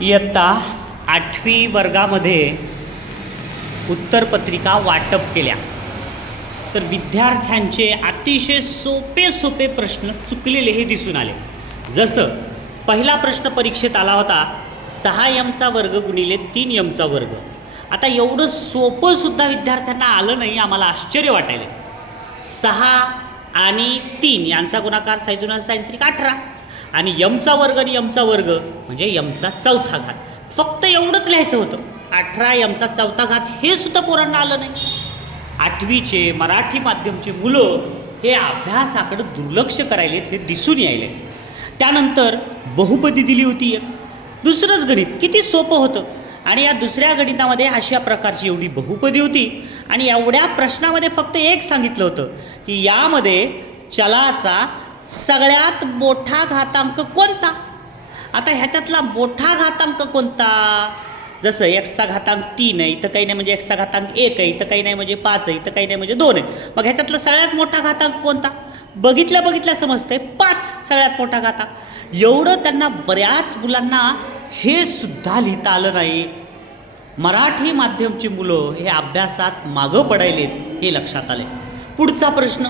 इयत्ता आठवी वर्गामध्ये उत्तरपत्रिका वाटप केल्या. तर विद्यार्थ्यांचे अतिशय सोपे सोपे प्रश्न चुकलेले हे दिसून आले. जसं पहिला प्रश्न परीक्षेत आला होता सहा यमचा वर्ग गुणिले तीन यमचा वर्ग. आता एवढं सोपंसुद्धा विद्यार्थ्यांना आलं नाही आम्हाला आश्चर्य वाटायले सहा आणि तीन यांचा गुणाकार सायदुना सायंत्रिक अठरा. आणि यमचा वर्ग आणि यमचा वर्ग म्हणजे यमचा चौथा घात. फक्त एवढंच लिहायचं होतं. अठरा यमचा चौथा घात हे सुद्धा पोरांना आलं नाही. आठवीचे मराठी माध्यमचे मुलं हे अभ्यासाकडे दुर्लक्ष करायलेत हे दिसून यायले. त्यानंतर बहुपदी दिली होती एक. दुसरंच गणित किती सोपं होतं. आणि या दुसऱ्या गणितामध्ये अशा प्रकारची एवढी बहुपदी होती. आणि एवढ्या प्रश्नामध्ये फक्त एक सांगितलं होतं की यामध्ये चलाचा सगळ्यात मोठा घातांक कोणता? आता ह्याच्यातला मोठा घातांक कोणता? जसं एक्सचा घातांक तीन आहे इथं काही नाही म्हणजे एक्सचा घातांक एक आहे इथं काही नाही म्हणजे पाच आहे इथं काही नाही म्हणजे दोन आहे. मग ह्याच्यातला सगळ्यात मोठा घातांक कोणता? बघितल्या बघितल्या समजतंय पाच सगळ्यात मोठा घातांक. एवढं त्यांना बऱ्याच मुलांना हे सुद्धा लिहिता आलं नाही. मराठी माध्यमची मुलं हे अभ्यासात मागं पडायलेत हे लक्षात आले पुढचा प्रश्न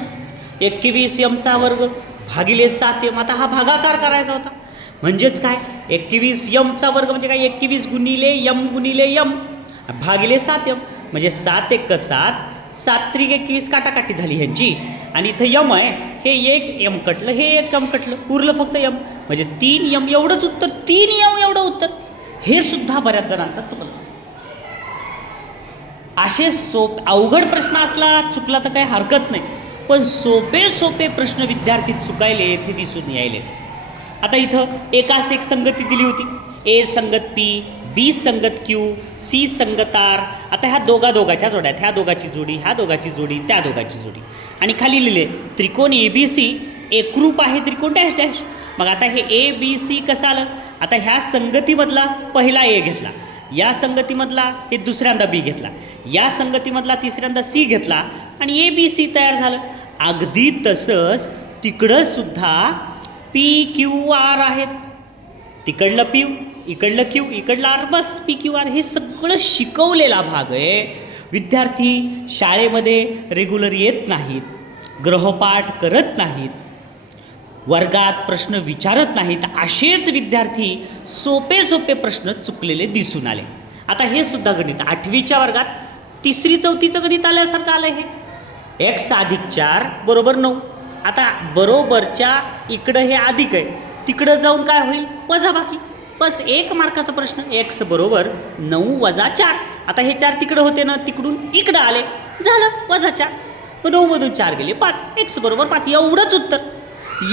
एकवीस यमचा वर्ग. भागिले सात यम आता हा भागाकार करायचा होता. म्हणजेच काय? एकवीस यमचा वर्ग म्हणजे काय? एकवीस गुणिले यम गुणिले यम. भागिले सात यम. म्हणजे सात एक सात सात त्रिक एकवीस काटाकाटी झाली ह्यांची. आणि इथं यम आहे. हे एक यम कटलं हे एक यम कटलं. उरलं फक्त यम. म्हणजे तीन यम एवढंच उत्तर तीन यम एवढं उत्तर. हे सुद्धा बऱ्याच जणांचा चुकलं. असे सोप अवघड प्रश्न असला चुकला तर काही हरकत नाही. पण सोपे सोपे प्रश्न विद्यार्थी चुकायले हे दिसून यायले. आता इथं एकास एक संगती दिली होती. ए संगत पी बी संगत क्यू सी संगत आर. आता ह्या दोघा दोघाच्या जोड्या ह्या दोघाची जोडी ह्या दोघाची जोडी त्या दोघाची जोडी. आणि खाली लिहिले त्रिकोण ए बी सी एकरूप आहे त्रिकोण डॅश डॅश. मग आता हे ए बी सी कसं आलं? आता ह्या संगतीमधला पहिला ए घेतला. या संगतीमधला हे दुसऱ्यांदा बी घेतला. या संगतीमधला तिसऱ्यांदा सी घेतला. आणि ए बी सी तयार झालं. अगदी तसंच तिकडंसुद्धा पी क्यू आर आहेत. तिकडलं पी इकडलं क्यू इकडलं आर बस पी क्यू आर हे सगळं शिकवलेला भाग आहे. विद्यार्थी शाळेमध्ये रेग्युलर येत नाहीत ग्रहपाठ करत नाहीत वर्गात प्रश्न विचारत नाहीत असेच विद्यार्थी सोपे सोपे प्रश्न चुकलेले दिसून आले. आता हे सुद्धा गणित. आठवीच्या वर्गात तिसरी चौथीचं गणित आल्यासारखं आलं हे. एक्स अधिक चार बरोबर नऊ. आता बरोबरच्या इकडं हे अधिक आहे. तिकडं जाऊन काय होईल? वजा बाकी. बस एक मार्काचा प्रश्न. एक्स बरोबर नऊ वजा चार. आता हे चार तिकडं होते ना तिकडून इकडं आले. झालं वजा चार. मग नऊमधून चार गेले पाच. एक्स बरोबर पाच. एवढंच उत्तर.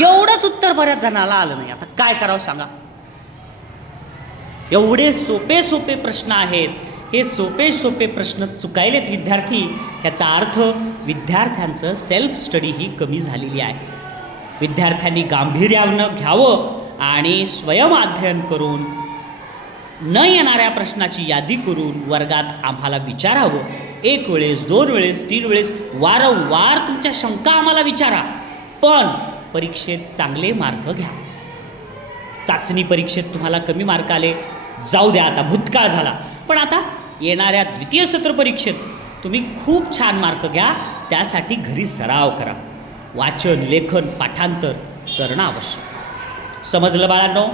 एवढंच उत्तर बऱ्याच जणाला आलं नाही. आता काय करावं सांगा. एवढे सोपे सोपे प्रश्न आहेत. हे सोपे सोपे प्रश्न चुकायलेत विद्यार्थी ह्याचा अर्थ विद्यार्थ्यांचं सेल्फ स्टडी ही कमी झालेली आहे. विद्यार्थ्यांनी गांभीर्यानं घ्यावं आणि स्वयं अध्ययन करून न येणाऱ्या प्रश्नाची यादी करून वर्गात आम्हाला विचारावं. एक वेळेस दोन वेळेस तीन वेळेस वारंवार तुमच्या शंका आम्हाला विचारा. पण परीक्षेत चांगले मार्क घ्या. चाचणी परीक्षेत तुम्हाला कमी मार्क आले. जाऊ द्या आता भूतकाळ झाला. पण आता येणाऱ्या द्वितीय सत्र परीक्षेत तुम्ही खूप छान मार्क घ्या त्यासाठी घरी सराव करा. वाचन लेखन पाठांतर करणं आवश्यक. समजलं बाळांनो?